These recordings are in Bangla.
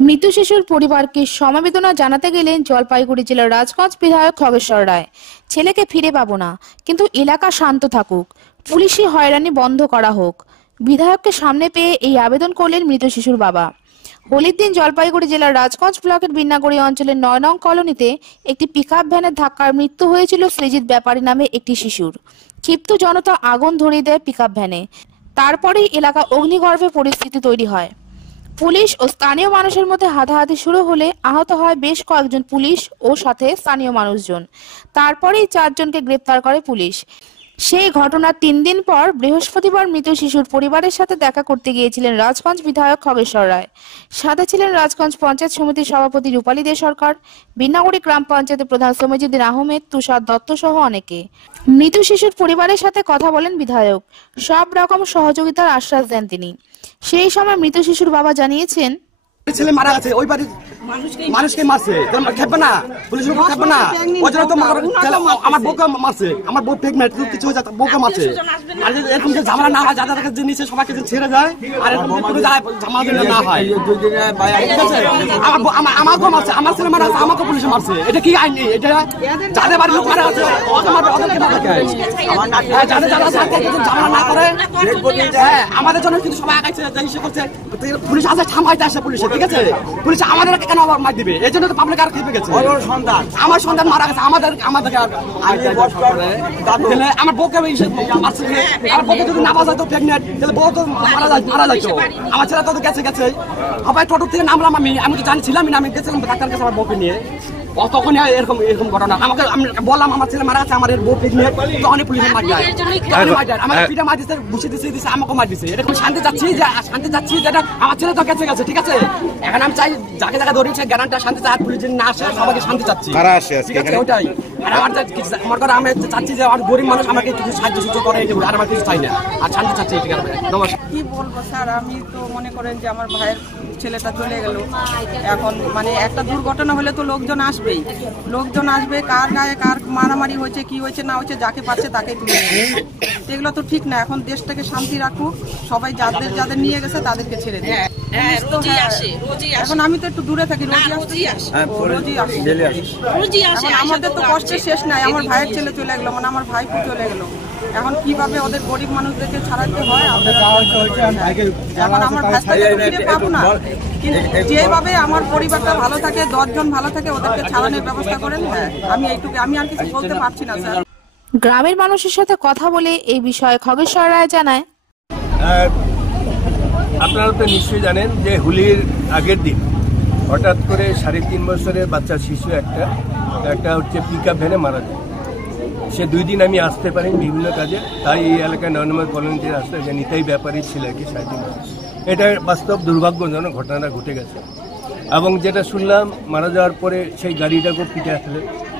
মৃত শিশুর পরিবারকে সমবেদনা জানাতে গেলেন জলপাইগুড়ি জেলার রাজগঞ্জ বিধায়ক খগেশ্বর রায়। ছেলেকে ফিরে পাবো না, কিন্তু এলাকা শান্ত থাকুক, পুলিশি হয়রানি বন্ধ করা হোক। বিধায়ককে সামনে পেয়ে এই আবেদন করলেন মৃত শিশুর বাবা। হোলির দিন জলপাইগুড়ি জেলার রাজগঞ্জ ব্লকের বিন্নাগুড়ি অঞ্চলের ৯ নং কলোনিতে একটি পিকআপ ভ্যানের ধাক্কার মৃত্যু হয়েছিল সৃজিত ব্যাপারী নামে একটি শিশুর। ক্ষিপ্ত জনতা আগুন ধরিয়ে দেয় পিকআপ ভ্যানে। তারপরেই এলাকা অগ্নিগর্ভে পরিস্থিতি তৈরি হয়। পুলিশ ও স্থানীয় মানুষের মধ্যে হাতাহাতি শুরু হলে আহত হয় বেশ কয়েকজন পুলিশ ও সাথে স্থানীয় মানুষজন। তারপরেই 4 জনকে গ্রেপ্তার করে পুলিশ। সেই ঘটনার 3 দিন পর বৃহস্পতিবার মৃত শিশুর পরিবারের সাথে দেখা করতে গিয়েছিলেন রাজগঞ্জ বিধায়ক খগেশ্বর রায়। সাথে ছিলেন রাজগঞ্জ পঞ্চায়েত সমিতির সভাপতি রূপালী দে সরকার, বিন্নাগুড়ি গ্রাম পঞ্চায়েতের প্রধান সমিজুদ্দিন আহমেদ, তুষার দত্ত সহ অনেকে। মৃত শিশুর পরিবারের সাথে কথা বলেন বিধায়ক। সব রকম সহযোগিতার আশ্বাস দেন তিনি। সেই সময় মৃত শিশুর বাবা জানিয়েছেন, ছেলে মারা গেছে, ওই বাড়ির মানুষকে মারছে, খেপবে না, পুলিশ খেপবে না, ওই জন্য তো আমার বউকে মারছে, আমার বউ প্রেগনেন্ট, কিছু হয়ে যায়, বউকে মারছে। আর এরকম যে ঝামেলা না হয়, যাদের কাছে নিচে সবাইকে ছেড়ে যায়, আর এরকম কোনো ঝামেলা না হয়। আমাকেও মারছে, আমার ছেলে মারা গেছে, আমাকেও পুলিশে মারছে। এটা কি আইন? এটা যাদের বাড়ির লোক মারা গেছে ওদেরকে যাদের যারা ঝামেলা না করে আমাদের জন্য কিন্তু সবাই আগাইছে, করছে। পুলিশ আসে, থামাইতে আসে পুলিশে, ঠিক আছে? পুলিশ আমাদেরকে কেন আবার মার দিবে? এই জন্য তো পাবলিক আর খেপে গেছে। আমার সন্তান মারা গেছে, আমাদেরকে আমার বউকে মারছে। আমার বউকে যদি না বাজায় তো প্রেগনেন্ট, তাহলে বউ তো মারা যাইতো। আমার ছেলে তো গেছে। আবার টোটো থেকে নামলাম, আমি তো জানছিলাম না, আমি গেছিলাম ডাক্তার কাছে আমার বউকে নিয়ে। তখন এরকম ঘটনা আমাকে আমি বললাম আমার ছেলে মারা আছে, আমার বউ প্রেগনেন্ট, তখনই পুলিশে মার যায়। আমাকে পিঠে মার দিচ্ছে, বসে দিচ্ছে, আমাকে মার দিচ্ছে। এরকম শান্তি যাচ্ছি যেটা আমার ছেলে তো গেছে, ঠিক আছে? এখন আমি চাই যাকে ধরেছে গ্যারান্টি শান্তি চাই, পুলিশ না আসে, সবাইকে শান্তি চাচ্ছি, ঠিক আছে? ওইটাই। আর আমার কথা আমি চাচ্ছি যে আমার গরিব মানুষ আমাকে কিছু সাহায্য সুযোগ করে, আর আমার কিছু চাই না, আর শান্তি চাচ্ছি, ঠিক আছে? নমস্কার। কি বলবো স্যার, আমি তো মনে করেন যে আমার ভাইয়ের ছেলেটা চলে গেল। এখন মানে একটা দুর্ঘটনা হলে তো লোকজন আসবে, কার গায়ে কার মারামারি হয়েছে, কি হয়েছে না হয়েছে, যাকে পাচ্ছে তাকে তুলে নেবে। এগুলো তো ঠিক না। এখন দেশটাকে শান্তি রাখুক, সবাই যাদের নিয়ে গেছে তাদেরকে ছেড়ে দেয়। এখন আমি তো একটু দূরে থাকি, রোজই আসে। আমাদের তো কষ্টের শেষ নাই। আমার ভাইয়ের ছেলে চলে গেলো, মানে আমার ভাইপো চলে গেলো। এখন কিভাবে ওদের গরিব মানুষদেরকে ছাড়াতে হয়, এখন আমার ভাইটাকে ফিরে পাবো না। কিন্তু যেভাবে আমার পরিবারটা ভালো থাকে, 10 জন ভালো থাকে, ওদেরকে ছাড়ানোর ব্যবস্থা করেন। হ্যাঁ, আমি এইটুকু, আমি আর কিছু বলতে পারছি না স্যার। গ্রামের মানুষের সাথে কথা বলে এই বিষয়ে খগেশ্বর রায় জানায়, আপনারা তো নিশ্চয়ই জানেন যে হোলির আগের দিন হঠাৎ করে 3.5 বছরের বাচ্চা শিশু একটা হচ্ছে পিকআপ ভ্যানে মারা যায়। সে 2 দিন আমি আসতে পারি বিভিন্ন কাজে, তাই এই এলাকায় 9 নম্বর কলোনিতে আসতে যে নিতাই ব্যাপারী ছিল আর কি 3.5 বছর। এটা বাস্তব দুর্ভাগ্যজনক ঘটনাটা ঘটে গেছে। এবং যেটা শুনলাম, মারা যাওয়ার পরে সেই গাড়িটাকেও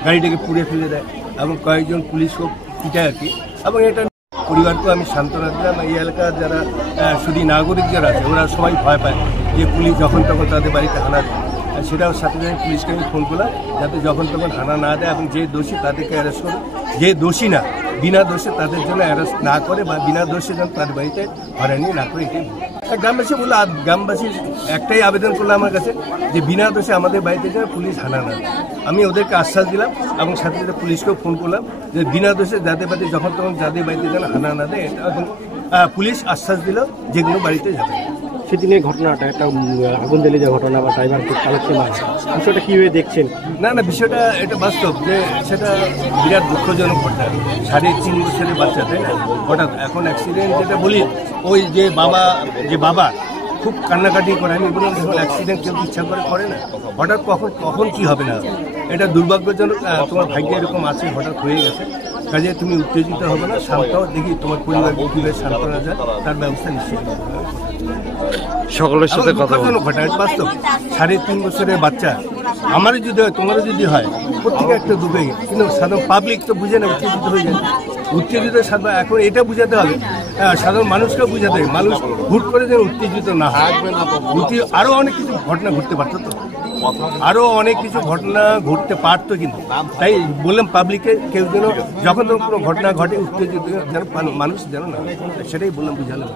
গাড়িটাকে পুড়ে ফেলে দেয়, এবং কয়েকজন পুলিশও পিটায় আর কি। এবং এটা পরিবারকেও আমি সান্ত্বনা দিলাম। এই এলাকার যারা শুধু নাগরিক যারা আছে, ওরা সবাই ভয় পায় যে পুলিশ যখন তখন তাদের বাড়িতে হানা দেয়। সেটাও সাথে সাথে পুলিশকে আমি ফোন করলাম যাতে যখন তখন হানা না দেয়, এবং যে দোষী তাদেরকে অ্যারেস্ট করে, যে দোষী না বিনা দোষে তাদের জন্য অ্যারেস্ট না করে, বা বিনা দোষে যেন তাদের বাড়িতে হয়রানি না করে। এটাই গ্রামবাসী বললো, গ্রামবাসীর একটাই আবেদন করলো আমার কাছে যে বিনা দোষে আমাদের বাড়িতে যেন পুলিশ হানা না দেয়। আমি ওদেরকে আশ্বাস দিলাম, এবং সাথে সাথে পুলিশকেও ফোন করলাম যে বিনা দোষে যাদের বাড়িতে যখন তখন যাদের বাড়িতে যেন হানা না দেয়। এবং পুলিশ আশ্বাস দিল যেগুলো বাড়িতে যাবে। সেদিনের ঘটনাটা একটা আগুন দিলে যে ঘটনা বা ড্রাইভার চালককে মারছে, বিষয়টা কীভাবে দেখছেন? না, বিষয়টা এটা বাস্তব যে সেটা বিরাট দুঃখজনক ঘটনা। 3.5 বছরের বাচ্চা, তাই না? হঠাৎ এখন অ্যাক্সিডেন্ট যেটা বলি, ওই যে বাবা খুব কান্নাকাটি করে। আমি বললাম যখন অ্যাক্সিডেন্ট কেউ ইচ্ছা করে না, হঠাৎ কখন কি হবে না, এটা দুর্ভাগ্যজনক। তোমার ভাগ্যে এরকম আছে, হঠাৎ হয়ে গেছে। কাজে তুমি উত্তেজিত হবে না, শান্ত দেখি তোমার পরিবার কীভাবে শান্ত করা যায় তার ব্যবস্থা নিশ্চয়ই সকলের সাথে কথা ঘটনা বাস্তব। 3.5 বছরের বাচ্চা আমারও যদি হয়, তোমারও যদি হয়, প্রত্যেকে একটা দুঃখে। কিন্তু সাধারণ পাবলিক তো বুঝে না, উত্তেজিত হয়ে যায়। উত্তেজিত এখন এটা বুঝাতে হবে, সাধারণ মানুষকেও বুঝাতে হবে, মানুষ হুট করে যেন উত্তেজিত না হয়। আরও অনেক কিছু ঘটনা ঘটতে পারতো, ঘটতে পারতো, কিন্তু তাই বললাম পাবলিকে কেউ যেন যখন কোনো ঘটনা ঘটে উত্তেজিত যেন মানুষ যেন না, সেটাই বললাম, বুঝালাম।